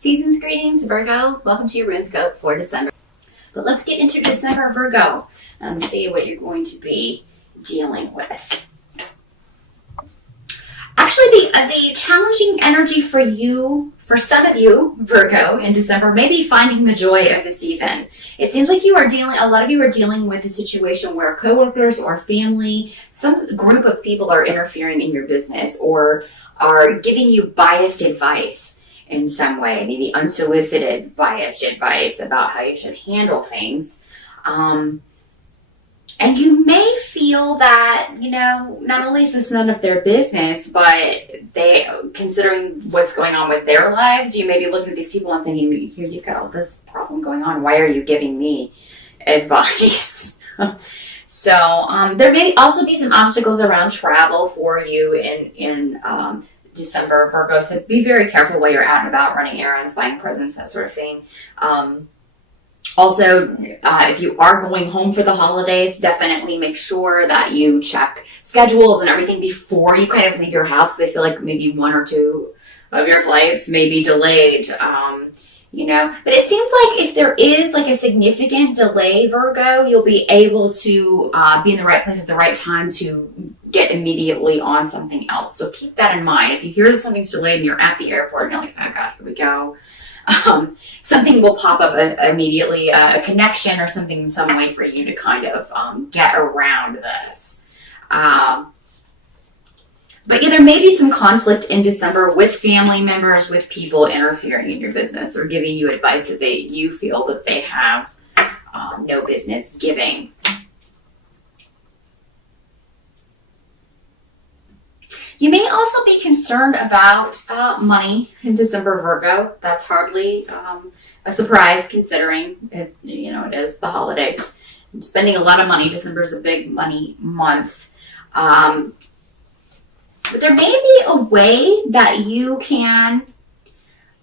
Season's greetings, Virgo. Welcome to your RuneScope for December. But let's get into December, Virgo, and see what you're going to be dealing with. Actually, the challenging energy for you, for some of you, Virgo, in December, may be finding the joy of the season. It seems like a lot of you are dealing with a situation where coworkers or family, some group of people are interfering in your business or are giving you biased advice in some way, maybe unsolicited biased advice about how you should handle things. And you may feel that, not only is this none of their business, but considering what's going on with their lives, you may be looking at these people and thinking, here, you've got all this problem going on. Why are you giving me advice? So there may also be some obstacles around travel for you in December, Virgo. So be very careful while you're out and about running errands, buying presents, that sort of thing. Also, if you are going home for the holidays, definitely make sure that you check schedules and everything before you kind of leave your house, because I feel like maybe one or two of your flights may be delayed, But it seems like if there is like a significant delay, Virgo, you'll be able to be in the right place at the right time to get immediately on something else. So keep that in mind. If you hear that something's delayed and you're at the airport and you're like, oh God, here we go. Something will pop up immediately, a connection or something in some way for you to kind of get around this. But yeah, there may be some conflict in December with family members, with people interfering in your business or giving you advice that you feel that they have no business giving. You may also be concerned about money in December, Virgo. That's hardly a surprise considering it is the holidays. Spending a lot of money. December is a big money month. But there may be a way that you can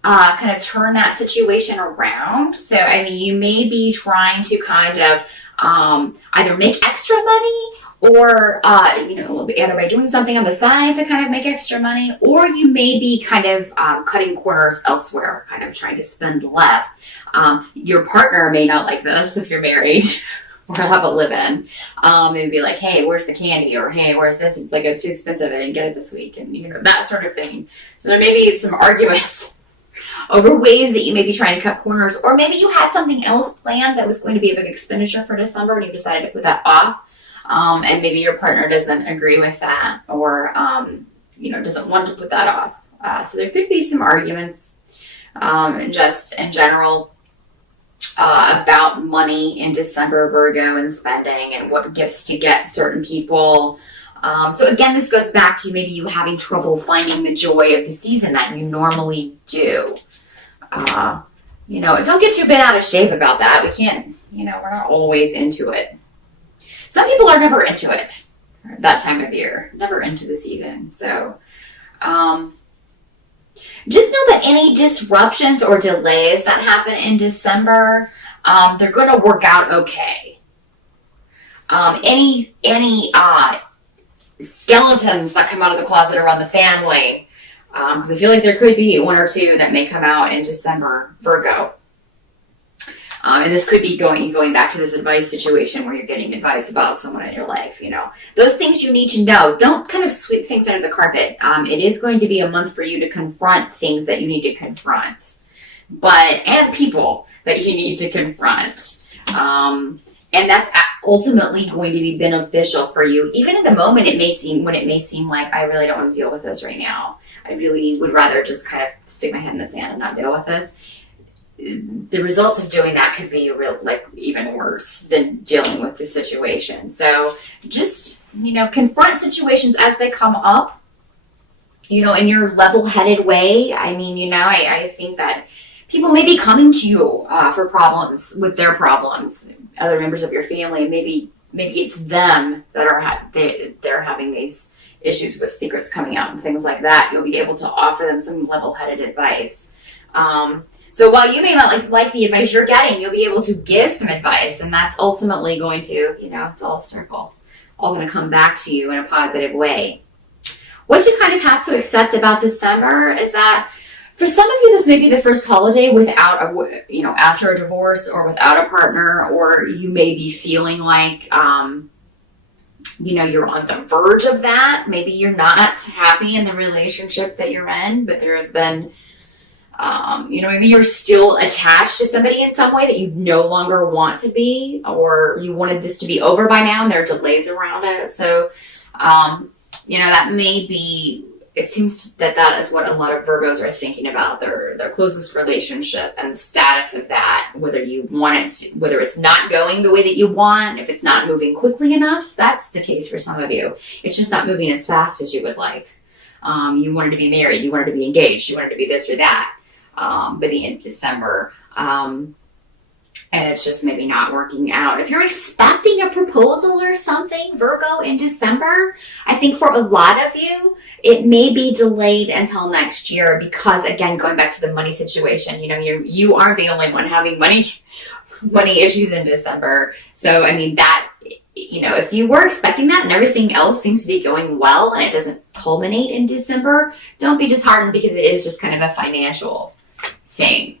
kind of turn that situation around. So, you may be trying to kind of either make extra money or, either by doing something on the side to kind of make extra money, or you may be kind of cutting corners elsewhere, kind of trying to spend less. Your partner may not like this if you're married or have a live-in. Maybe be like, hey, where's the candy? Or hey, where's this? It's like, it's too expensive. I didn't get it this week. And, that sort of thing. So there may be some arguments over ways that you may be trying to cut corners, or maybe you had something else planned that was going to be a big expenditure for December and you decided to put that off. And maybe your partner doesn't agree with that or, doesn't want to put that off. So there could be some arguments just in general about money in December, Virgo, and spending and what gifts to get certain people. So again, this goes back to maybe you having trouble finding the joy of the season that you normally do. Don't get too bent out of shape about that. We can't, we're not always into it. Some people are never into it that time of year, never into the season. So just know that any disruptions or delays that happen in December, they're going to work out okay. Any skeletons that come out of the closet around the family, because I feel like there could be one or two that may come out in December, Virgo. And this could be going back to this advice situation where you're getting advice about someone in your life, Those things you need to know. Don't kind of sweep things under the carpet. It is going to be a month for you to confront things that you need to confront. And people that you need to confront. And that's ultimately going to be beneficial for you. Even in the moment, it may seem like I really don't want to deal with this right now. I really would rather just kind of stick my head in the sand and not deal with this. The results of doing that could be even worse than dealing with the situation. So just, confront situations as they come up, in your level-headed way. I think that people may be coming to you for problems with their problems, other members of your family. Maybe it's them that they're having these issues with secrets coming out and things like that. You'll be able to offer them some level-headed advice. So while you may not like the advice you're getting, you'll be able to give some advice, and that's ultimately going to, it's all a circle, all going to come back to you in a positive way. What you kind of have to accept about December is that For some of you, this may be the first holiday without after a divorce or without a partner, or you may be feeling like, you're on the verge of that. Maybe you're not happy in the relationship that you're in, but there have been, maybe you're still attached to somebody in some way that you no longer want to be, or you wanted this to be over by now and there are delays around it. So, that may be, it seems that is what a lot of Virgos are thinking about, their closest relationship and the status of that, whether it's not going the way that you want, if it's not moving quickly enough. That's the case for some of you. It's just not moving as fast as you would like. You wanted to be married, you wanted to be engaged, you wanted to be this or that by the end of December. And it's just maybe not working out. If you're expecting a proposal or something, Virgo, in December, I think for a lot of you, it may be delayed until next year because, again, going back to the money situation, you aren't the only one having money issues in December. So, if you were expecting that and everything else seems to be going well and it doesn't culminate in December, don't be disheartened because it is just kind of a financial thing.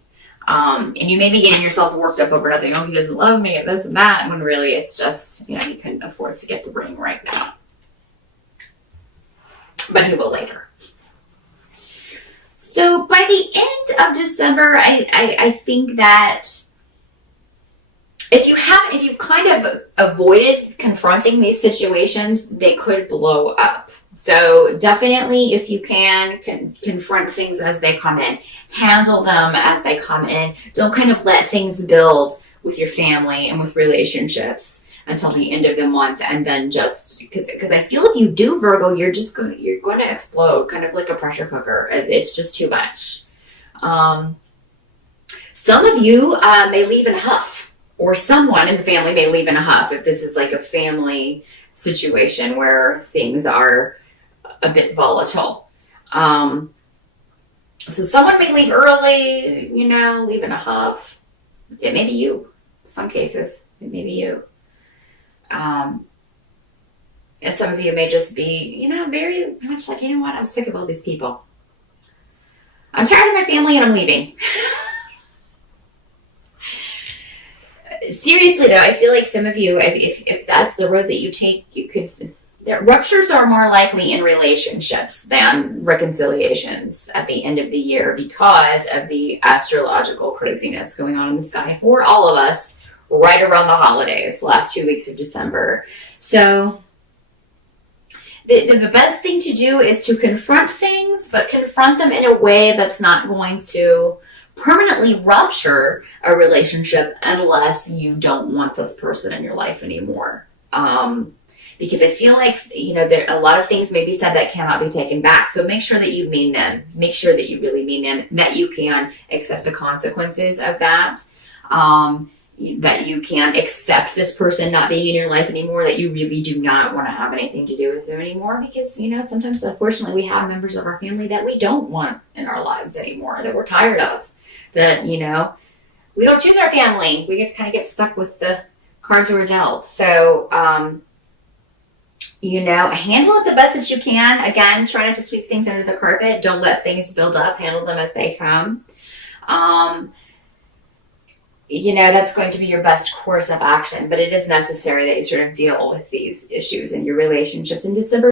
And you may be getting yourself worked up over nothing. Oh, he doesn't love me and this and that. When really it's just, you couldn't afford to get the ring right now. But he will later. So by the end of December, I think that if you've kind of avoided confronting these situations, they could blow up. So definitely, if you can confront things as they come in, handle them as they come in. Don't kind of let things build with your family and with relationships until the end of the month, and then just because I feel if you do, Virgo, you're going to explode, kind of like a pressure cooker. It's just too much. Some of you may leave in a huff, or someone in the family may leave in a huff if this is like a family situation where things are a bit volatile. So someone may leave early, leave in a huff. It may be you. In some cases, it may be you. And some of you may just be, very much like, what? I'm sick of all these people. I'm tired of my family and I'm leaving. Seriously though, I feel like some of you, if that's the road that you take, you could. Ruptures are more likely in relationships than reconciliations at the end of the year because of the astrological craziness going on in the sky for all of us right around the holidays, last 2 weeks of December. So the best thing to do is to confront things, but confront them in a way that's not going to permanently rupture a relationship unless you don't want this person in your life anymore. Because I feel like, there a lot of things may be said that cannot be taken back. So make sure that you mean them. Make sure that you really mean them, that you can accept the consequences of that. That you can accept this person not being in your life anymore, that you really do not want to have anything to do with them anymore. Because, sometimes, unfortunately, we have members of our family that we don't want in our lives anymore, that we're tired of. That, we don't choose our family. We kind of get stuck with the cards we're dealt. So, handle it the best that you can. Again, try not to sweep things under the carpet. Don't let things build up. Handle them as they come. That's going to be your best course of action, but it is necessary that you sort of deal with these issues in your relationships in December.